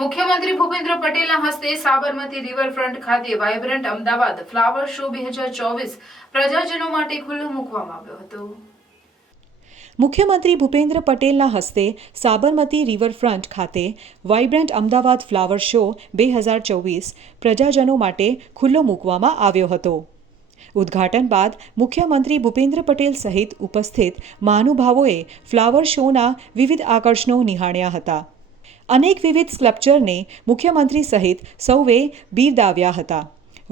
મુખ્યમંત્રી ભૂપેન્દ્ર પટેલના હસ્તે સાબરમતી રિવરફ્રન્ટ ખાતે વાઇબ્રન્ટ અમદાવાદ ફ્લાવર શો 2024 પ્રજાજનો માટે ખુલ્લો મૂકવામાં આવ્યો હતો। મુખ્યમંત્રી ભૂપેન્દ્ર પટેલના હસ્તે સાબરમતી રિવરફ્રન્ટ ખાતે વાઇબ્રન્ટ અમદાવાદ ફ્લાવર શો 2024 પ્રજાજનો માટે ખુલ્લો મૂકવામાં આવ્યો હતો। ઉદ્ઘાટન બાદ મુખ્યમંત્રી ભૂપેન્દ્ર પટેલ સહિત ઉપસ્થિત મહાનુભાવોએ ફ્લાવર શોના વિવિધ આકર્ષણો નિહાળ્યા હતા। અનેક વિવિધ સ્કલ્પચરને મુખ્યમંત્રી સહિત સૌએ બિરદાવ્યા હતા।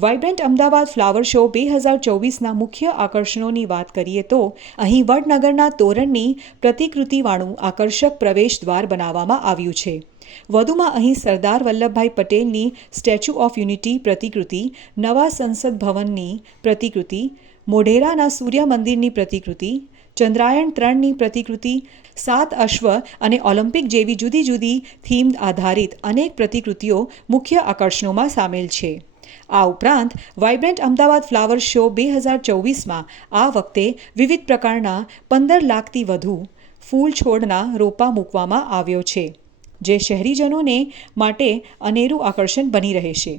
વાઇબ્રન્ટ અમદાવાદ ફ્લાવર શો 2024ના મુખ્ય આકર્ષણોની વાત કરીએ તો અહીં વડનગરના તોરણની પ્રતિકૃતિવાળું આકર્ષક પ્રવેશ દ્વાર બનાવવામાં આવ્યું છે। વધુમાં અહીં સરદાર વલ્લભભાઈ પટેલની સ્ટેચ્યુ ઓફ યુનિટી પ્રતિકૃતિ, નવા સંસદ ભવનની પ્રતિકૃતિ, મોઢેરાના સૂર્ય મંદિરની પ્રતિકૃતિ, ચંદ્રાયણ 3ની પ્રતિકૃતિ, 7 અશ્વ અને ઓલિમ્પિક જેવી જુદી જુદી થીમ આધારિત અનેક પ્રતિકૃતિઓ મુખ્ય આકર્ષણોમાં સામેલ છે। આ ઉપરાંત વાઇબ્રન્ટ અમદાવાદ ફ્લાવર શો 2024માં આ વખતે વિવિધ પ્રકારના 15 લાખથી વધુ ફૂલ છોડના રોપા મૂકવામાં આવ્યો છે, જે શહેરીજનોને માટે અનેરું આકર્ષણ બની રહેશે।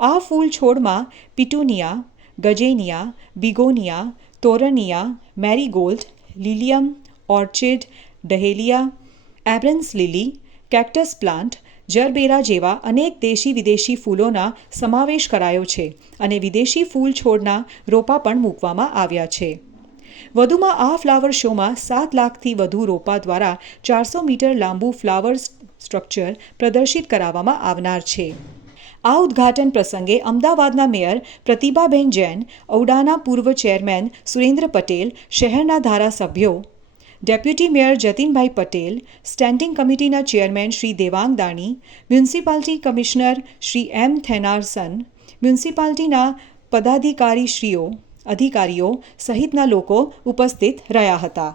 આ ફૂલ છોડમાં પિટુનિયા, ગજેનિયા, બિગોનિયા, તોરનિયા, મેરીગોલ્ડ, લિલિયમ, ઓર્ચિડ, ડહેલિયા, એબ્રન્સ લીલી, કેક્ટસ પ્લાન્ટ, જરબેરા જેવા અનેક દેશી વિદેશી ફૂલોના સમાવેશ કરાયો છે અને વિદેશી ફૂલ છોડના રોપા પણ મૂકવામાં આવ્યા છે। વધુમાં આ ફ્લાવર શોમાં 7 લાખથી વધુ રોપા દ્વારા 400 મીટર લાંબુ ફ્લાવર સ્ટ્રક્ચર પ્રદર્શિત કરાવવામાં આવનાર છે। આ ઉદ્ઘાટન પ્રસંગે અમદાવાદના મેયર પ્રતિભાબેન જૈન, ઔડાના પૂર્વ ચેરમેન સુરેન્દ્ર પટેલ, શહેરના ધારાસભ્યો, deputy mayor Jatinbhai Patel, standing કમિટીના chairman Shri Devang Dani, municipality commissioner Shri M Thennarasan, મ્યુનિસિપાલિટીના પદાધિકારીઓ સહિતના લોકો ઉપસ્થિત રહ્યા હતા।